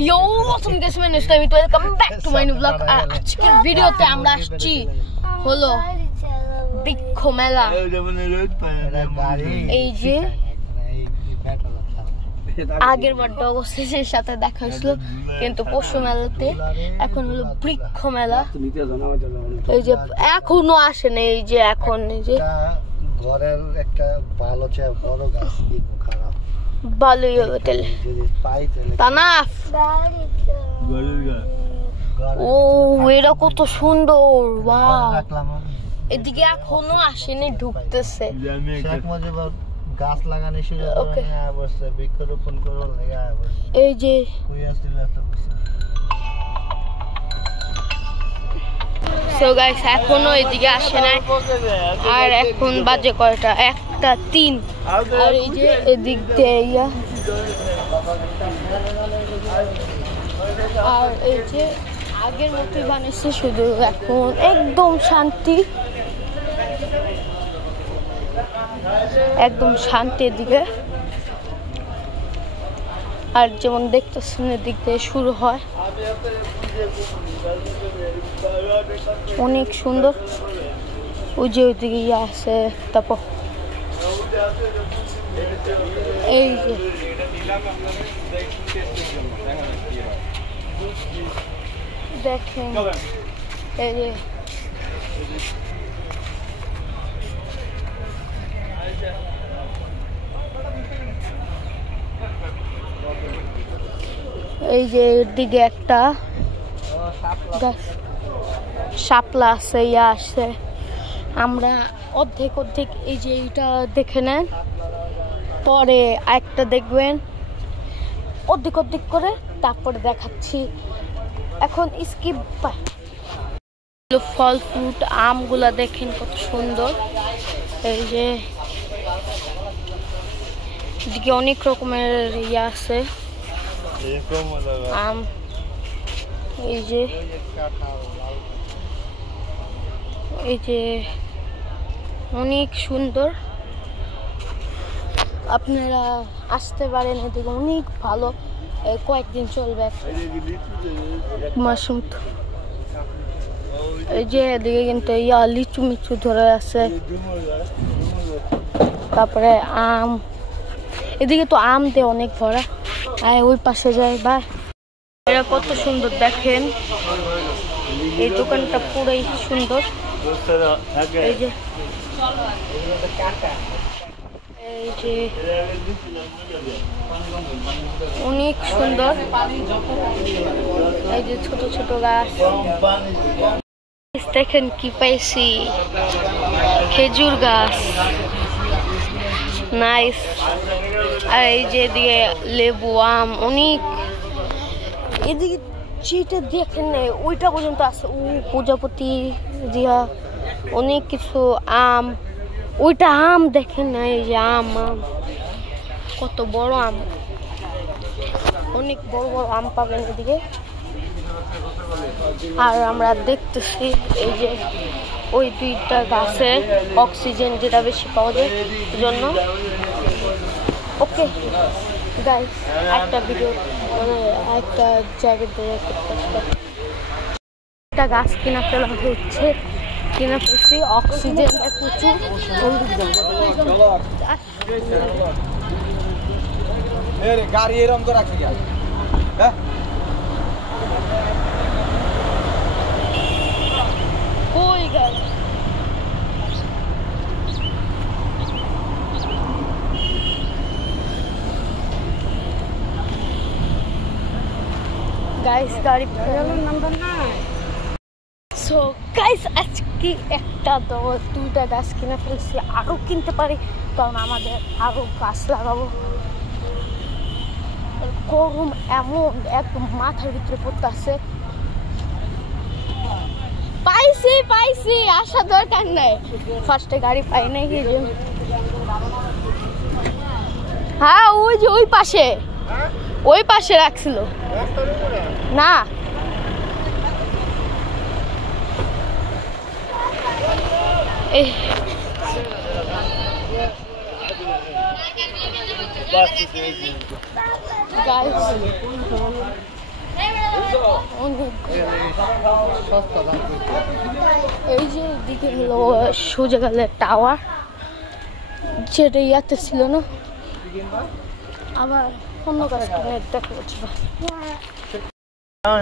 Yo, awesome guys, my name is Tamit. Welcome back to my new vlog. আজকের ভিডিওতে আমরা আসছি হলো বৃক্ষ মেলা। এই যে আগের বার অবশেষের সাথে দেখা হয়েছিল, কিন্তু পশু মেলাতে এখন হলো বৃক্ষ মেলা। এই যে এখনো আসে না, এই যে এখন এই যে ঘরের একটা ভালো চেয়ে বড় গাছ কি খারাপ ভালোই হবে তাহলে তানাফ। ও এটা কত সুন্দর, ওয়াও। এদিকে এখনো আসেনি, ঢুকতেছে। শেখ মুজিবুর গাছ লাগানো শুরু করে বসে বৃক্ষরোপণ করবার লাগা বসে। এই যে কই আসছিল একটা বসে। সো গাইস এখনো এদিকে আসে না, আর এখন বাজে কয়টা, 1:03। আর এই যে এদিক দিয়ে আর এই যে আগের মতোই বানিয়েছে, শুধু এখন একদম শান্তি, একদম শান্তি এদিকে। আর যেমন দেখতেছেন এদিক দিয়ে শুরু হয়, অনেক সুন্দর। ওই যে ওইদিকে আছে, তারপর এই যে দেখেন, এই যে এই যে এদিকে একটা শাপলা আছে, ইয়া আছে। আমরা অর্ধেক এই যে এইটা দেখে নেন, পরে একটা দেখবেন অর্ধেক করে, তারপরে দেখাচ্ছি। এখন স্কিপ। ফল ফ্রুট আমগুলা দেখেন কত সুন্দর। এই যে এদিকে অনেক রকমের ইয়ে আছে আম। এই যে অনেক সুন্দর, আপনারা আসতে পারেন এদিকে, অনেক ভালো। কয়েকদিন চলবে মাশরুম। এই যে এদিকে কিন্তু লিচু মিচু ধরে আছে, তারপরে আম। এদিকে তো আম দিয়ে অনেক ভরা। আর ওই পাশে যায় বা এরা কত সুন্দর দেখেন, এই দোকানটা পুরোই সুন্দর। এই যে অনেক সুন্দর। এই যে ছোট ছোট গাছ দেখেন, কি পাইছি, খেজুর গাছ, নাইস। আর এই যে এদিকে লেবু আম অনেক। এদিকে যেটা দেখেন না ওইটা পর্যন্ত আছে, ও প্রজাপতি দিয়া অনেক কিছু আম। ওইটা আম দেখেন না, এই যে আম কত বড় আম, অনেক বড় বড় আম পাবেন এদিকে। আর আমরা দেখতেছি এই যে ওই দুইটা গাছে অক্সিজেন যেটা বেশি পাওয়া যায় জন্য। ওকে গাইস, একটা ভিডিও মানে একটা জায়গাতে একটা গাছ কিনা ফেলা হচ্ছে, কিনা ফেলছি, অক্সিজেন প্রচুর। গাড়ি এরকম তো রাখি কই গেল গাইস, গাড়ি নাম্বার নাই। সো গাইস আজকে একটা দুইটা গাছ কিনে ফেলছি, আরো কিনতে পারি, কারণ আমাদের আরো গাছ লাগাবো। গরম এমন একদম মাথার ভিতরে পড়তে আছে। পাইছি আসার দরকার নাই, ফার্স্টে গাড়ি পাই নাই। হ্যাঁ ওই যে ওই পাশে রাখছিল না। অনেক এই যে এদিকে হলো সোজা গেলে টাওয়ার, যেটা ইয়াতে ছিল না, আবার অন্য গাছটা দেখা যাচ্ছে।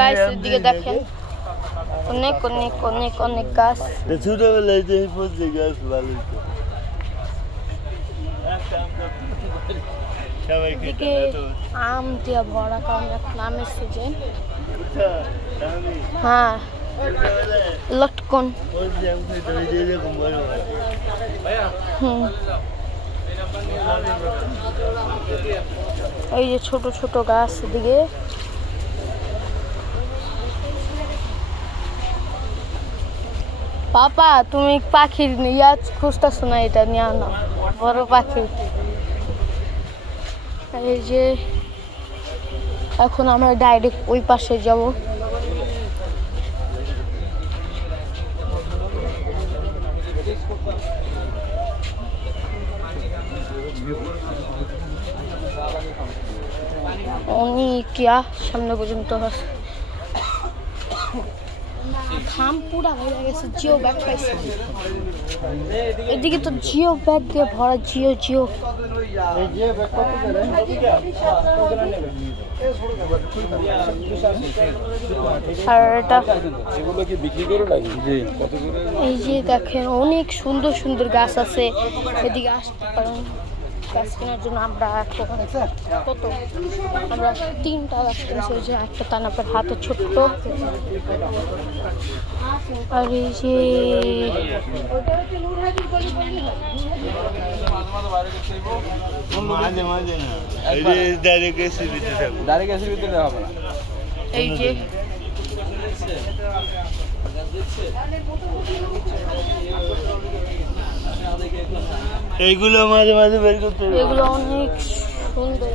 গাছ এদিকে দেখেন অনেক অনেক অনেক অনেক গাছ। ছোটবেলায় যে পড়ছে গাছ ভালো এদিকে আম দিয়া ভরা, কারণ এখন আমের সিজন। হ্যাঁ লটকন। এই যে ছোট ছোট গাছ এদিকে। পাপা তুমি পাখির ইয়া খুঁজতেছো না, এটা নিয়ে আনো, বড় পাখি। এই যে এখন আমরা ডাইরেক্ট ওই পাশে যাব। অনেক সামনে পর্যন্ত খাম পুরা হয়ে গেছে। জিও ব্যাগ পাইছে এদিকে, তো জিও ব্যাগ দিয়ে ভরা। জিও জিও আর এটা এই যে দেখেন অনেক সুন্দর সুন্দর গাছ আছে, এদিকে আসতে পারেন গাছ কেনার জন্য। আমরা কত আমরা 3টা গাছ কিনছি, ওই যে একটা তানাপের হাতে ছোট্ট। আর এই যে এই যে এইগুলো মাঝে মাঝে বের করতে, এগুলো অনেক সুন্দর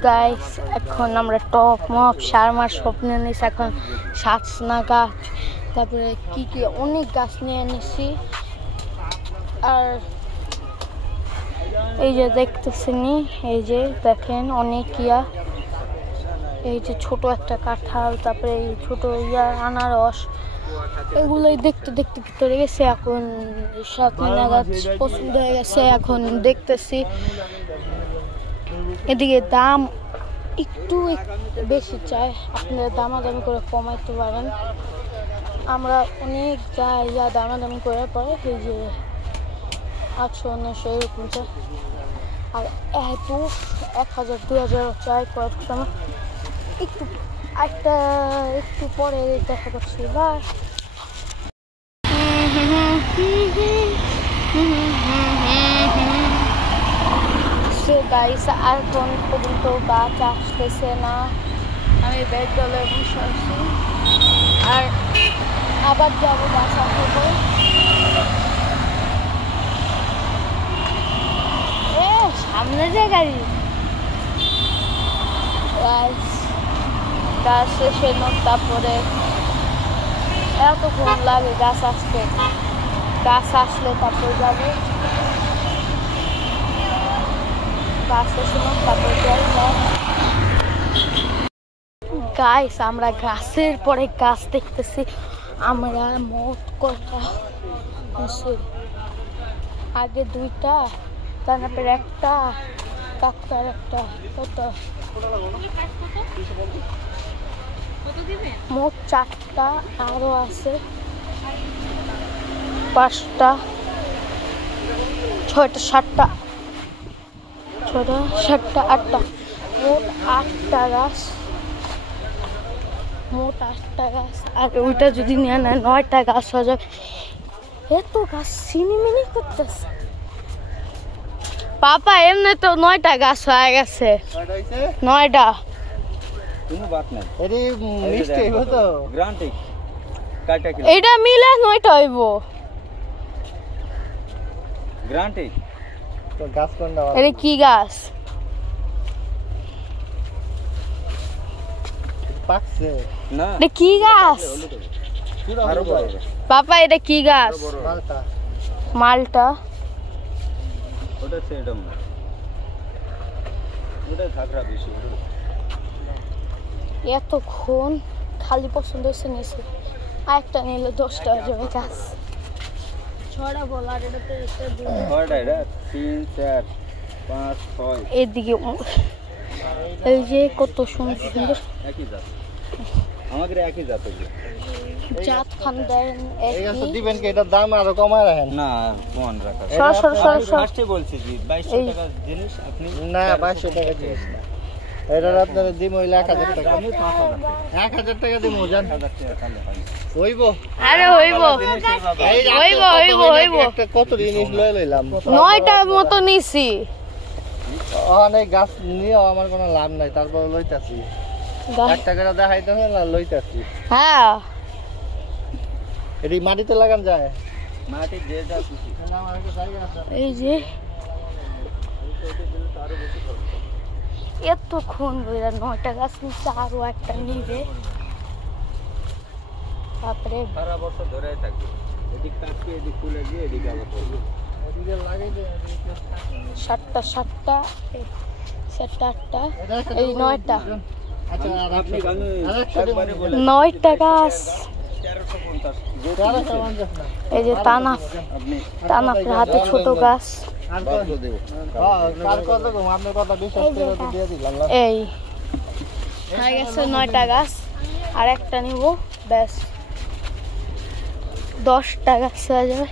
গাইস। এখন আমরা টপ মপ শারমার স্বপ্ন নিয়েছি, এখন সাজনা গাছ, তারপরে কি কি অনেক গাছ নিয়ে নিছি। আর এই যে দেখতেছেনি, এই যে দেখেন অনেক এই যে ছোট একটা কাঁঠাল, তারপরে এই ছোট আনারস, এগুলোই দেখতে দেখতে ভিতরে গেছে। এখন সাতমিনা গাছ পছন্দ হয়ে গেছে, এখন দেখতেছি। এদিকে দাম একটু বেশি চাই, আপনারা দামাদামি করে কমাইতে পারেন। আমরা অনেক দামাদামি করে পরে এই যে 800-900 এরকম চাই। আর এত 1000-2000 চাই কয়েক সময়। একটু পরে দেখা করছি। বা গাইস এখন পর্যন্ত গাছ আসতেছে না, আমি ব্যাগ দলে বসে আছি। আর আবার যাবো গাছ আসবো। সামনে যে গাড়ি গাছ শেষে তারপরে এতক্ষণ লাগে গাছ আসতে। গাছ আসলে তারপরে যাবো, গাছ শেষে তারপরে গাইস আমরা গাছের পরে গাছ দেখতেছি। আমরা মোট কথা আগে 2টা, তারপরে একটা, কাকতার একটা, কত মোট 4টা, আরো আছে 5টা, 6টা, 7টা, 6টা, 7টা, 8টা, মোট 8টা গাছ। আর ওইটা যদি নিয়ে নেয় 9টা গাছ হয়ে যায়। এত গাছ সিনিমিনি করতেছে। পাপা এমনি তো 9টা গাছ হয়ে গেছে। 9টা এটা মিলে 9টা হইব। এটা কি গাছ? এটা কি গাছ পাপা? এটা কি গাছ? মালটা। এতক্ষণ খালি পছন্দ হয়েছে নিয়েছে আরেকটা নিলে 10 টাকা যাবে গাছ ছড়া বল আর এটাতে একটা 3 4 5 6 এদিকে এই যে কত সুন্দর সুন্দর একই জাত আমাদের একই জাত জাত খান দেন এই গাছ দিবেন কি এটার দাম আরো কমায় রাখেন না কোন রাখা সর ফার্স্টে বলছি জি 2200 টাকা জিনিস আপনি না 2200 টাকা জিনিস না এটা আপনারা দিম হইলে 1000 টাকা আমি 1000 টাকা দিমু জান 1000 টাকা হইবো আরে হইবো হইবো একটা কত জিনিস লয়ে লইলাম 9টা মতো নিছি অনেক গাছ নিয়ে আমার কোনো লাভ নাই তারপর লইতাছি একটা করে দেখাইতেছে না লইতাছি হ্যাঁ এটি মাটিতে লাগান যায় মাটি যে যা খুশি এই যে এতক্ষণ বইরা 9টা গাছ নিচ্ছে আরো একটা নিবে তারপরে সারা বছর ধরে থাকবে এদিক কাটকে এদিক খুলে দিয়ে এদিকে আবার করবে এদিকে লাগাই দে 7টা 8টা এই 9টা আচ্ছা আপনি একবারে বলে 9টা গাছ 1350 এই যে তানাফের হাতে ছোট গাছ এই হয়ে গেছে 9টা গাছ আর একটা নিব ব্যাস 10টা গাছ হয়ে যাবে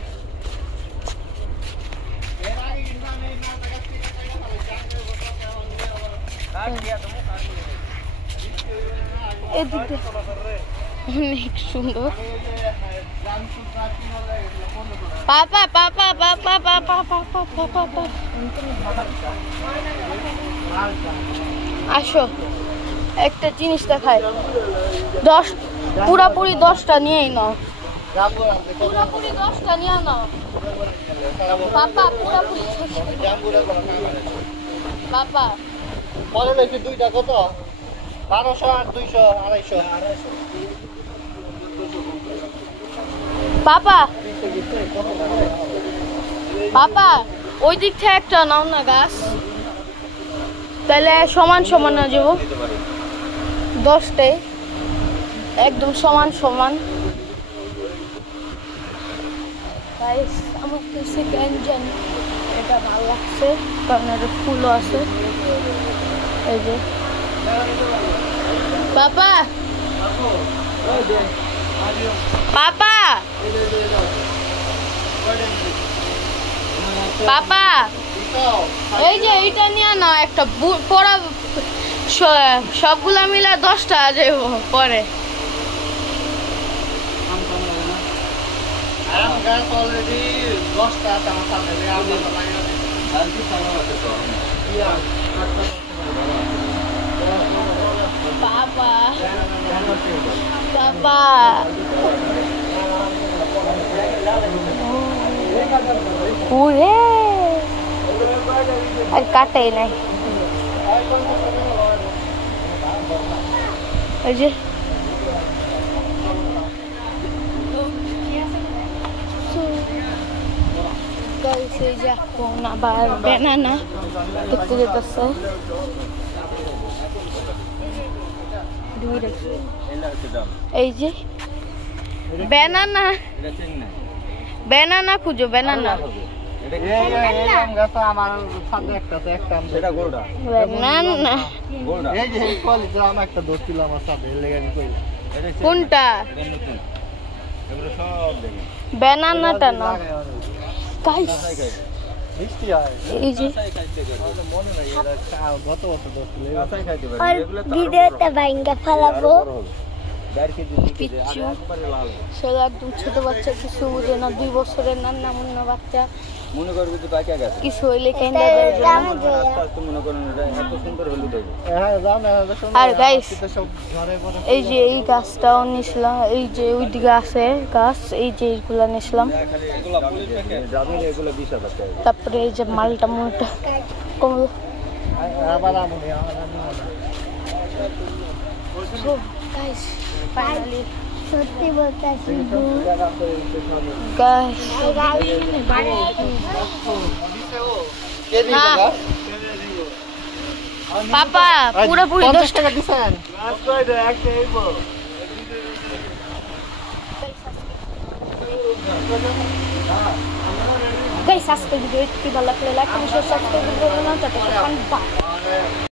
এদিকে অনেক সুন্দর পাপা পাপা পাপা পাপা পাপা পাপা আসো একটা জিনিস দেখায় 10 পুরাপুরি 10টা নিয়েই নাও পুরাপুরি 10টা নিয়ে নাও পাপা পুরাপুরি পাপা বলো নাকি দুইটা কত 1200 আর 200 250 পাপা পাপা ওই দিক থেকে একটা নাও না গাছ তাহলে সমান সমান না যাবো 10টাই একদম সমান সমান গাইস আমার কাছে ক্যানজান এটা ভালো লাগছে কারণ এটা ফুলও আছে এই যে পাপা পাপা পাপা এই যে এইটা নিয়ে না একটা পড়া সবগুলা মিলে 10টা যাইব পরে পাপা পাপা পুরে আর কাটাই নাই এই যে আবার ব্যানানা দেখতে যেতেছে এই যে ব্যানানা ব্যানানা খুঁজো ব্যানানা কোনটা ব্যানানাটা না এই যে ভিডিওতে ভাঙ্গা ফেলাবো পিচ্ছু সেটা একদম ছোট বাচ্চা কিছু বুঝে না 2 বছরের নান্না মুন্না বাচ্চা মনে করবে যে বাকি গেছে কিছু হইলে কেন্দা দেয় আস্তে মনে করেন এত সুন্দর হলো দেবে আর গাইস এই যে এই গাছটাও নিছিলাম এই যে ওই দিকে আছে গাছ এই যে এইগুলা নিছিলাম এগুলা পুলিশ থেকে জামিন এগুলা 20000 টাকা তারপরে এই যে মালটা মোটা কমলো আবার আমনি গাইস ফাইনালি সত্যি বলতাছি গাইস পাপা পুরোপুরি 10 টাকা দিছেন Guys, ask the video if you like and share, subscribe, and